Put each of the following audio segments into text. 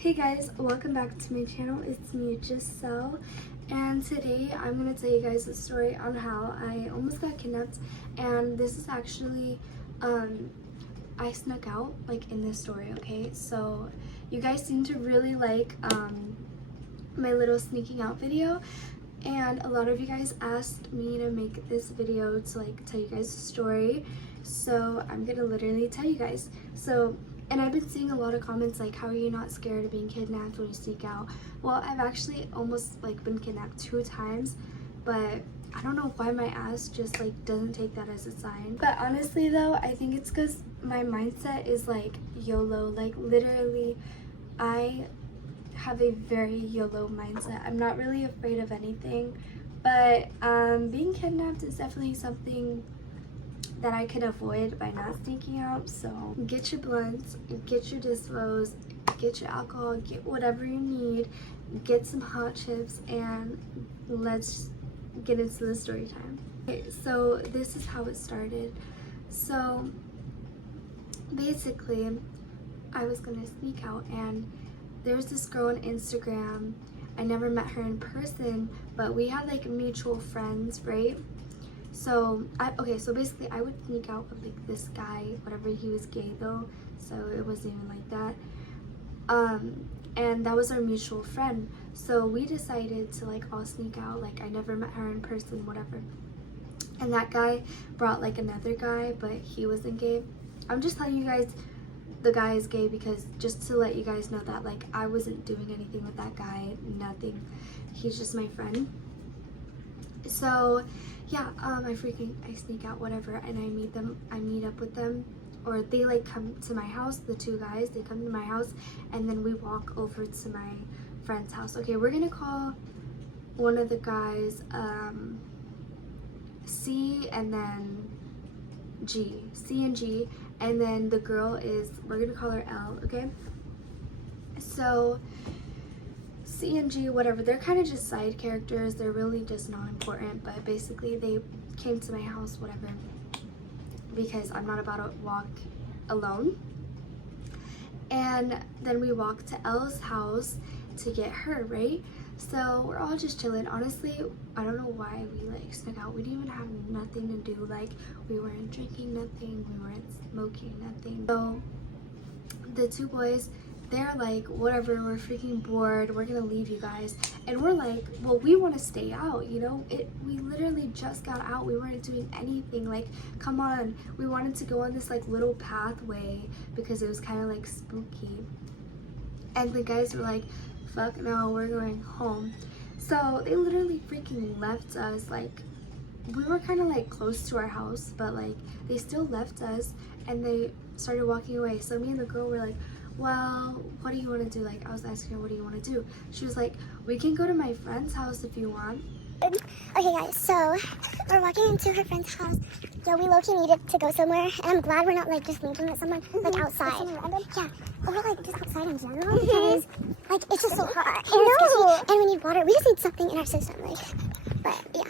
Hey guys, welcome back to my channel. It's me, Giselle, and today I'm gonna tell you guys a story on how I almost got kidnapped. And this is actually I snuck out like in this story. Okay, so you guys seem to really like my little sneaking out video, and a lot of you guys asked me to make this video to like tell you guys a story, so I'm gonna literally tell you guys. And I've been seeing a lot of comments like, how are you not scared of being kidnapped when you sneak out? Well, I've actually almost like been kidnapped 2 times, but I don't know why my ass just like doesn't take that as a sign. But honestly though, I think it's because my mindset is like YOLO. Like literally, I have a very YOLO mindset. I'm not really afraid of anything, but being kidnapped is definitely something that I can avoid by not sneaking out. So get your blunts, get your dispos, get your alcohol, get whatever you need, get some hot chips, and let's get into the story time. Okay, so this is how it started. So basically, I was gonna sneak out, and there's this girl on Instagram. I never met her in person, but we had like mutual friends, right? So so basically I would sneak out with like this guy, whatever, he was gay though, so it wasn't even like that. And that was our mutual friend, so we decided to like all sneak out. Like I never met her in person, whatever. And that guy brought like another guy, but he wasn't gay. I'm just telling you guys the guy is gay because just to let you guys know that like I wasn't doing anything with that guy, nothing. He's just my friend. So yeah, I sneak out, whatever, and I meet up with them, or they like come to my house. The 2 guys, they come to my house, and then we walk over to my friend's house. Okay, we're gonna call one of the guys C and then G, C and G, and then the girl we're gonna call her L. Okay, so C and G, whatever, they're kind of just side characters. They're really just not important, but basically they came to my house, whatever, because I'm not about to walk alone. And then we walked to L's house to get her, right? So we're all just chilling. Honestly, I don't know why we like snuck out. We didn't even have nothing to do. Like we weren't drinking nothing, we weren't smoking nothing. So the 2 boys, they're like, whatever, we're freaking bored, we're gonna leave you guys. And we're like, well, we want to stay out, you know? We literally just got out, we weren't doing anything. Like, come on, we wanted to go on this like little pathway because it was kind of like spooky. And the guys were like, fuck no, we're going home. So they literally freaking left us. Like, we were kind of like close to our house, but like they still left us, and they started walking away. So me and the girl were like, well, what do you want to do? Like, I was asking her, what do you want to do? She was like, we can go to my friend's house if you want. Okay guys, so we're walking into her friend's house. Yo, we low-key needed to go somewhere, and I'm glad we're not like just linking with someone like outside. Yeah, or like just outside in general, because like it's just so hot. I know, and we need water. We just need something in our system, like, but yeah.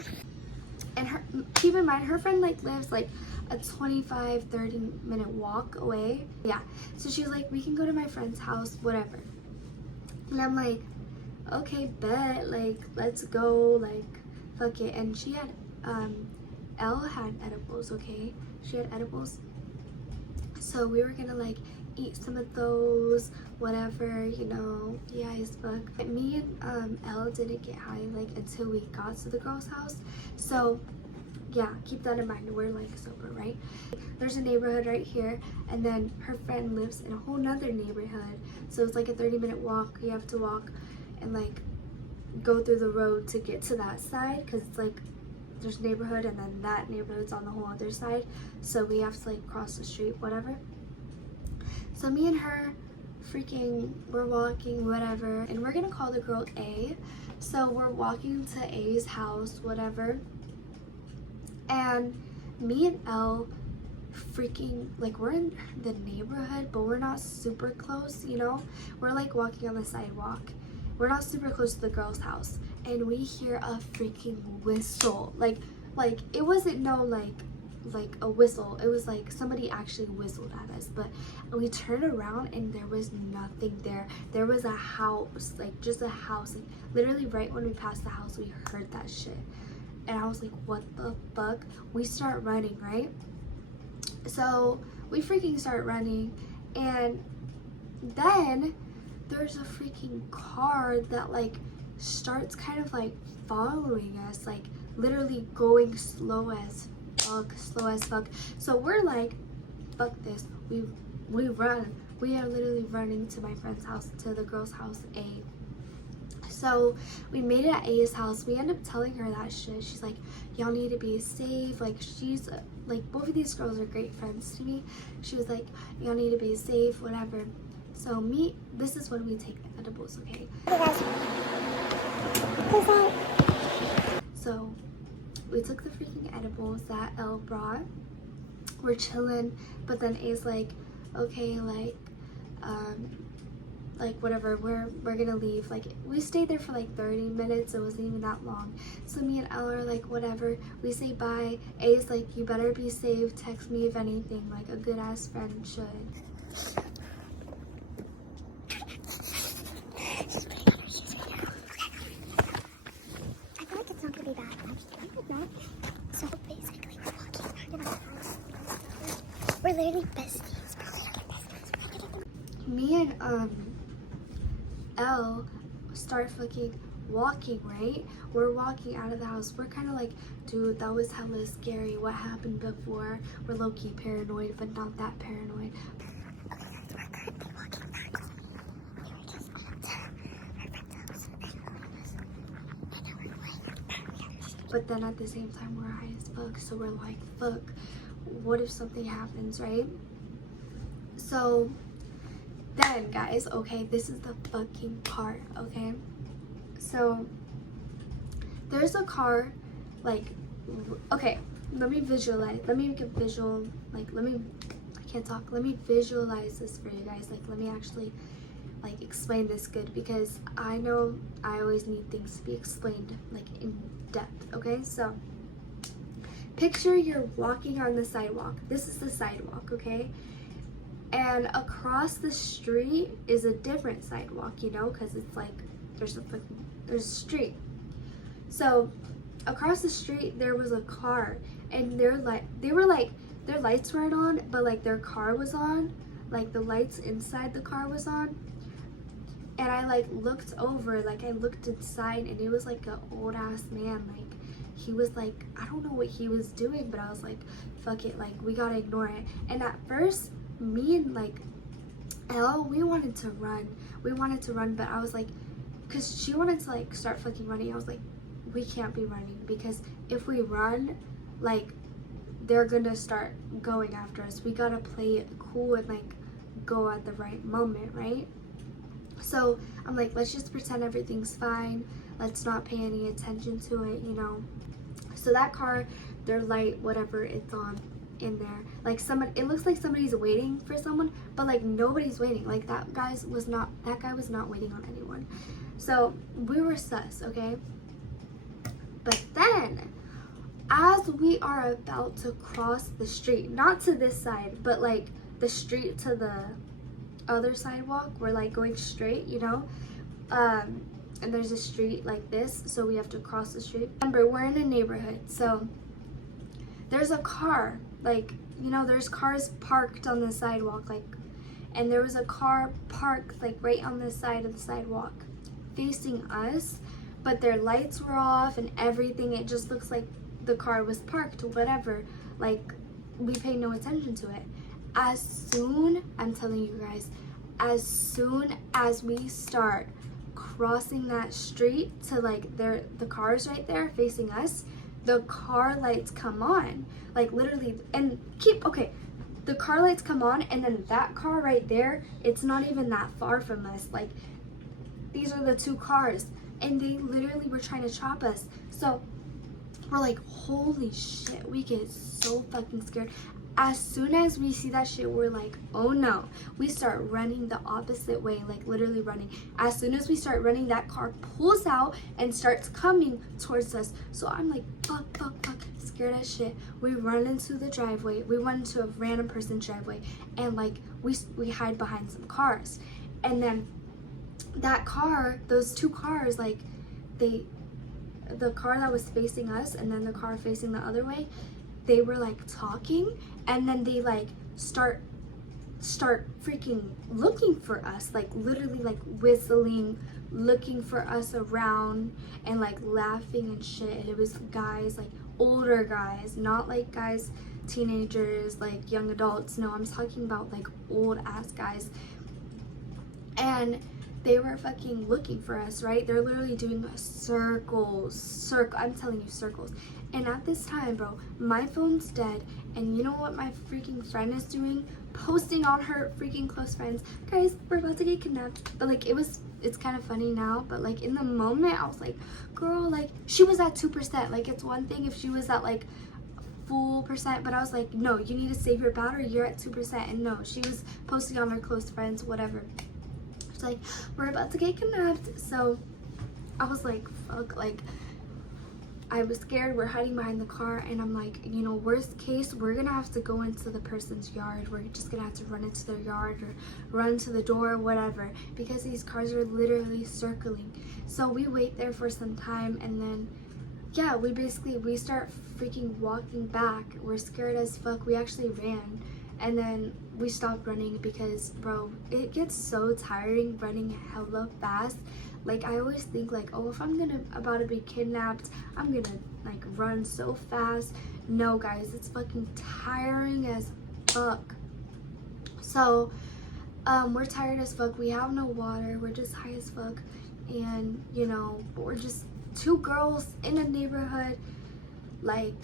And keep in mind, her friend like lives like a 25-30 minute walk away. Yeah, so she was like, we can go to my friend's house, whatever. And I'm like, okay, bet, like let's go, like fuck it. And she had Elle had edibles. Okay, she had edibles, so we were gonna like eat some of those, whatever, you know, yeah as fuck. But me and Elle didn't get high like until we got to the girl's house. So yeah, keep that in mind. We're like sober, right? There's a neighborhood right here, and then her friend lives in a whole nother neighborhood, so it's like a 30-minute walk. You have to walk and like go through the road to get to that side, because it's like there's neighborhood and then that neighborhood's on the whole other side, so we have to like cross the street, whatever. So me and her we're walking, whatever, and we're gonna call the girl A. So we're walking to A's house, whatever, and me and Elle like, we're in the neighborhood, but we're not super close, you know? We're like walking on the sidewalk. We're not super close to the girl's house, and we hear a freaking whistle. Like it wasn't no like like a whistle. It was like somebody actually whistled at us, but we turned around and there was nothing there. There was a house, like just a house, like literally right when we passed the house we heard that shit, and I was like, what the fuck? We start running, right? So we freaking start running, and then there's a freaking car that like starts kind of like following us, like literally going slow as fuck. So we're like, fuck this. We run. We are literally running to my friend's house, to the girl's house, A. So we made it at A's house. We end up telling her that shit. She's like, y'all need to be safe. Like, she's like, both of these girls are great friends to me. She was like, y'all need to be safe, whatever. So this is when we take the edibles, okay? So we took the freaking edibles that Elle brought. We're chilling, but then A's like, okay, like whatever, we're gonna leave. Like, we stayed there for like 30 minutes. It wasn't even that long. So me and Elle are like, whatever, we say bye. A's like, you better be safe, text me if anything, like a good ass friend should. I feel like it's not gonna be bad. No. So basically we're walking around in our house. We're literally besties. Me and Elle start fucking walking, right? We're walking out of the house. We're kind of like, dude, that was hella scary. What happened before? We're low-key paranoid, but not that paranoid. Okay guys, we're currently walking back home. We were just on to our friend's house and now we're going. But then at the same time, we're high as fuck. So we're like, fuck, what if something happens, right? So then, guys, okay, this is the fucking part, okay? So there's a car, like, okay, let me visualize, let me make a visual, like, I can't talk, let me visualize this for you guys, like, let me actually, like, explain this good, because I know I always need things to be explained, like, in depth, okay? So picture you're walking on the sidewalk. This is the sidewalk, okay? And across the street is a different sidewalk, you know, because it's like there's a street. So across the street there was a car, and their lights weren't on, but like their car was on, like the lights inside the car was on. And I like looked over, like I looked inside, and it was like an old ass man. Like he was like, I don't know what he was doing, but I was like, fuck it, like we gotta ignore it. And at first, me and like Elle, we wanted to run, but I was like, because she wanted to like start fucking running. I was like, we can't be running, because if we run, like they're gonna start going after us. We gotta play it cool and like go at the right moment, right? So I'm like, let's just pretend everything's fine, let's not pay any attention to it, you know? So that car, their light, whatever, it's on in there. Like it looks like somebody's waiting for someone, but like nobody's waiting. Like that guy was not waiting on anyone. So we were sus, okay? But then as we are about to cross the street, not to this side, but like the street to the other sidewalk, we're like going straight, you know? And there's a street like this, so we have to cross the street. Remember, we're in a neighborhood, so there's a car, like, you know, there's cars parked on the sidewalk, like, and there was a car parked like right on the side of the sidewalk facing us, but their lights were off and everything. It just looks like the car was parked, whatever, like we paid no attention to it. As soon, I'm telling you guys, as soon as we start crossing that street to like the cars right there facing us, the car lights come on, like literally, and the car lights come on, and then that car right there, it's not even that far from us. Like, these are the two cars, and they literally were trying to chop us. So we're like, holy shit, we get so fucking scared. As soon as we see that shit, we're like, oh no. We start running the opposite way, like literally running. As soon as we start running, that car pulls out and starts coming towards us. So I'm like, fuck, scared scared as shit. We run into the driveway. We went into a random person's driveway, and like we hide behind some cars. And then that car, those two cars, like the car that was facing us and then the car facing the other way, they were like talking, and then they like start freaking looking for us, like literally like whistling, looking for us around, and like laughing and shit. And it was guys, like older guys, not like guys, teenagers, like young adults. No, I'm talking about like old ass guys. And they were fucking looking for us, right? They're literally doing circles, I'm telling you, circles. And at this time, bro, my phone's dead, and you know what my freaking friend is doing? Posting on her freaking close friends, guys, we're about to get kidnapped. But like, it's kind of funny now, but like in the moment, I was like, girl, like she was at 2%. Like, it's one thing if she was at like full percent, but I was like, no, you need to save your battery, you're at 2%. And no, she was posting on her close friends, whatever. She's like, we're about to get kidnapped. So I was like, fuck, like I was scared. We're hiding behind the car, and I'm like, you know, worst case, we're gonna have to go into the person's yard. We're just gonna have to run into their yard or run to the door or whatever, because these cars are literally circling. So we wait there for some time, and then yeah, we start freaking walking back. We're scared as fuck. We actually ran, and then we stopped running because, bro, it gets so tiring running hella fast. Like, I always think like, oh, if I'm about to be kidnapped, I'm gonna like run so fast. No, guys, it's fucking tiring as fuck. So we're tired as fuck. We have no water. We're just high as fuck, and you know, we're just two girls in a neighborhood, like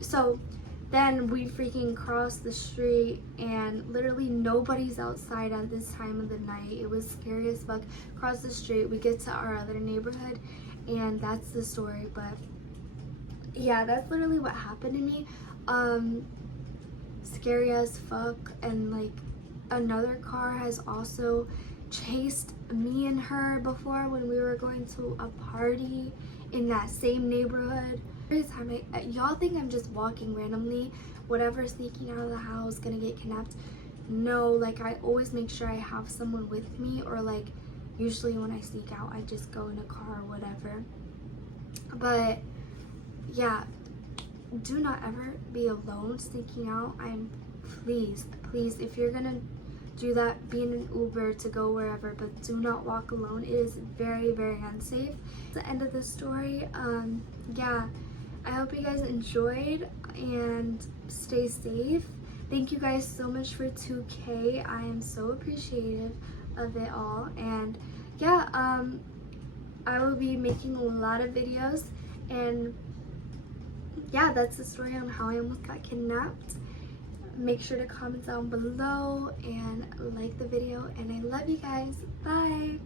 so then we freaking cross the street, and literally nobody's outside at this time of the night. It was scary as fuck. Cross the street, we get to our other neighborhood, and that's the story. But yeah, that's literally what happened to me. Scary as fuck. And like another car has also chased me and her before when we were going to a party in that same neighborhood. Every time y'all think I'm just walking randomly, whatever, sneaking out of the house, gonna get kidnapped. No, like I always make sure I have someone with me, or like usually when I sneak out, I just go in a car or whatever. But yeah, do not ever be alone sneaking out. Please, if you're gonna do that, be in an Uber to go wherever, but do not walk alone. It is very, very unsafe. That's the end of the story. Yeah, I hope you guys enjoyed, and stay safe. Thank you guys so much for 2K. I am so appreciative of it all. And yeah, I will be making a lot of videos, and yeah, that's the story on how I almost got kidnapped. Make sure to comment down below and like the video, and I love you guys. Bye.